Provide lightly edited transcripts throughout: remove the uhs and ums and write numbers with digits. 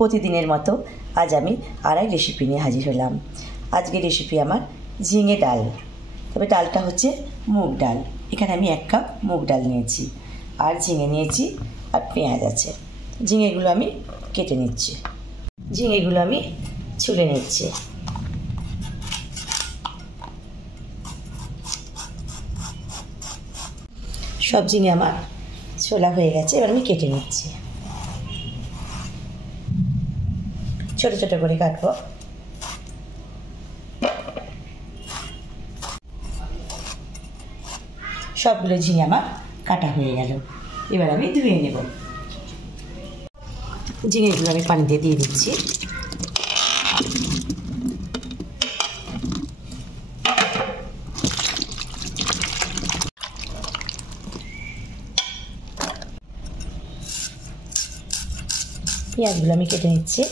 প্রতিদিনের মতো আজ আমি আরেক রেসিপি নিয়ে হাজির হলাম। আজকের রেসিপি আমার ঝিঙে ডাল, তবে ডালটা হচ্ছে মুগ ডাল। এখানে আমি 1 কাপ মুগ ডাল নিয়েছি, আর ঝিঙে নিয়েছি, আর পেঁয়াজ আছে। ঝিঙেগুলো আমি কেটে নিচ্ছি, ঝিঙেগুলো আমি ছুলে নিচ্ছি। সব ঝিঙে আমার ছোলা হয়ে গেছে, এবার আমি কেটে নিচ্ছি। ছোট ছোট করে কাটবো। সবগুলো ঝিঙে আমার কাটা হয়ে গেল, এবার আমি ধুয়ে নেব। ঝিঙেগুলো আমি পানিতে দিয়ে দিচ্ছি। পেঁয়াজগুলো আমি কেটে নিচ্ছি।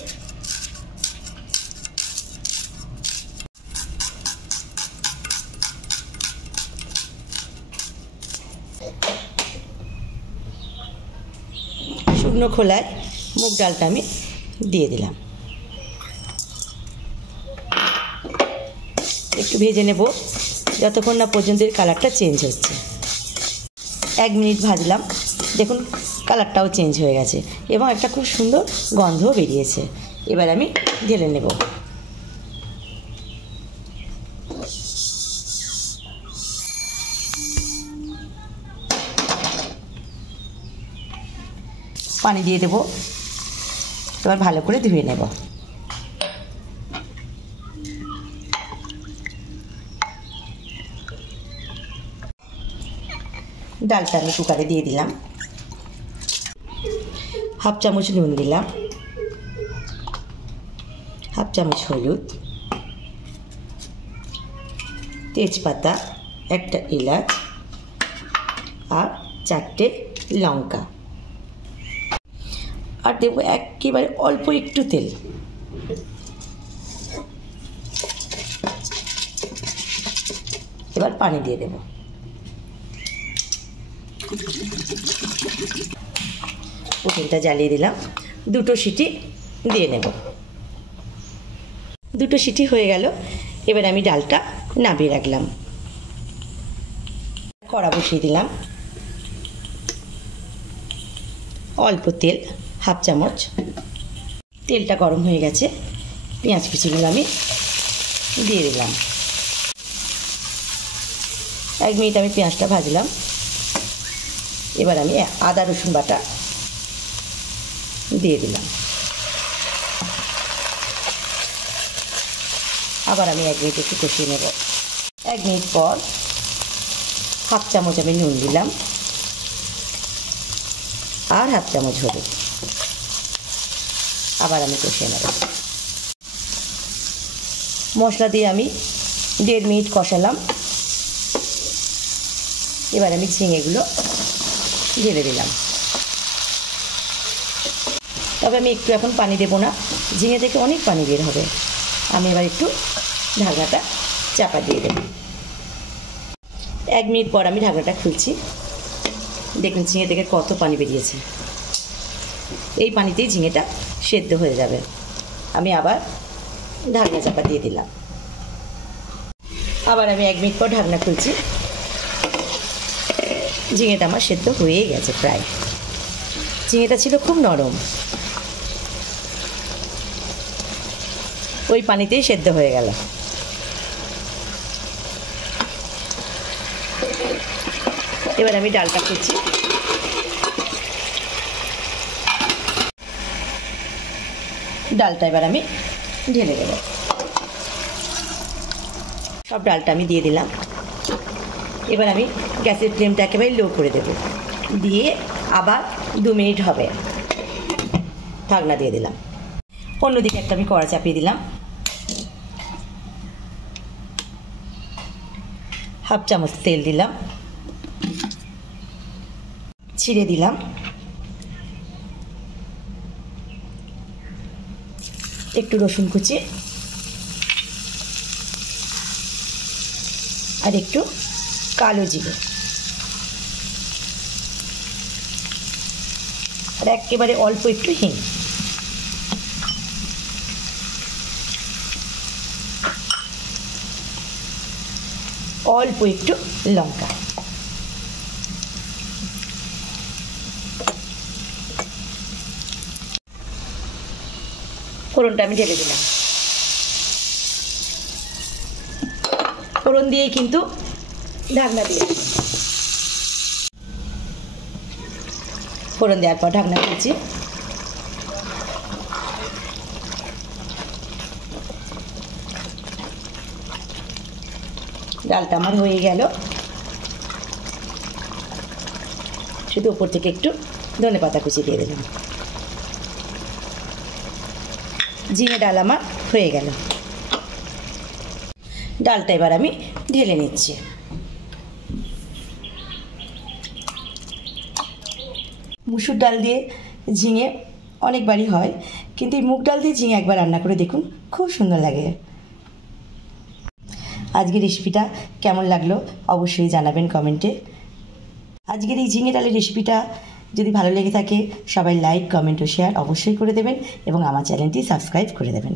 শুকনো খোলায় মুগ ডালটা আমি দিয়ে দিলাম, একটু ভেজে নেব যতক্ষণ না পর্যন্ত এর কালারটা চেঞ্জ হচ্ছে। 1 মিনিট ভাজলাম, দেখুন কালারটাও চেঞ্জ হয়ে গেছে এবং একটা খুব সুন্দর গন্ধও বেরিয়েছে। এবার আমি ঢেলে নেব। পানি দিয়ে দেব, এবার ভালো করে ধুয়ে নেব। ডালটা আমি কুকারে দিয়ে দিলাম। 1/2 চামচ নুন দিলাম, 1/2 চামচ হলুদ, তেজপাতা, 1টা এলাচ, আর 4টে লঙ্কা, আর দেব একেবারে অল্প একটু তেল। এবার পানি দিয়ে দেব। ওভেনটা জ্বালিয়ে দিলাম, 2টো সিটি দিয়ে নেব। 2টো সিটি হয়ে গেল, এবার আমি ডালটা নামিয়ে রাখলাম। কড়া বসিয়ে দিলাম, অল্প তেল, 1/2 চামচ। তেলটা গরম হয়ে গেছে, পেঁয়াজ কুচিগুলো আমি দিয়ে দিলাম। 1 মিনিট আমি পেঁয়াজটা ভাজলাম। এবার আমি আদা রসুন বাটা দিয়ে দিলাম। আবার আমি 1 মিনিট একটু কষিয়ে নেব। 1 মিনিট পর 1/2 চামচ আমি নুন দিলাম, আর 1/2 চামচ হলুদ। আবার আমি কষিয়ে নেব। মশলা দিয়ে আমি 1.5 মিনিট কষালাম। এবার আমি ঝিঙেগুলো ঢেলে দিলাম। তবে আমি একটু এখন পানি দেব না, ঝিঙে থেকে অনেক পানি বের হবে। আমি এবার একটু ঢাকনাটা চাপা দিয়ে দেব। 1 মিনিট পর আমি ঢাকনাটা খুলছি। দেখুন ঝিঙে থেকে কত পানি বেরিয়েছে। এই পানিতেই ঝিঙেটা সেদ্ধ হয়ে যাবে। আমি আবার ঢাকনা চাপা দিয়ে দিলাম। আবার আমি 1 মিনিট পর ঢাকনা খুলছি। ঝিঙেটা আমার সেদ্ধ হয়ে গেছে প্রায়। ঝিঙেটা ছিল খুব নরম, ওই পানিতেই সেদ্ধ হয়ে গেল। এবার আমি ডালটা খুঁজছি। ডালটা এবার আমি ঢেলে দেব। সব ডালটা আমি দিয়ে দিলাম। এবার আমি গ্যাসের ফ্লেমটা একেবারে লো করে দেব, দিয়ে আবার 2 মিনিট হবে। ঢাকনা দিয়ে দিলাম। অন্যদিকে একটা আমি কড়া চাপিয়ে দিলাম। 1/2 চামচ তেল দিলাম, ছিঁড়ে দিলাম। একটু রসুন কুচি, আর একটু কালো জিরে, আর একেবারে অল্প একটু হিং। অল্প একটু লঙ্কা। ফোড়নটা আমি ঢেলে দিলাম। ফোড়ন দিয়েই কিন্তু ঢাকনা দিয়ে ফোড়ন দেওয়ার পর ঢাকনা দিয়েছি। ডালটা আমার হয়ে গেল। শুধু উপর থেকে একটু ধনেপাতা কুচি দিয়ে দিলাম। ঝিঙে ডাল আমার হয়ে গেল। ডালটা এবার আমি ঢেলে নিচ্ছি। মুসুর ডাল দিয়ে ঝিঙে অনেকবারই হয়, কিন্তু এই মুগ ডাল দিয়ে ঝিঙে একবার রান্না করে দেখুন, খুব সুন্দর লাগে। আজকের রেসিপিটা কেমন লাগলো অবশ্যই জানাবেন কমেন্টে। আজকের এই ঝিঙে ডালের রেসিপিটা যদি ভালো লেগে থাকে সবাই লাইক, কমেন্ট ও শেয়ার অবশ্যই করে দেবেন এবং আমার চ্যানেলটি সাবস্ক্রাইব করে দেবেন।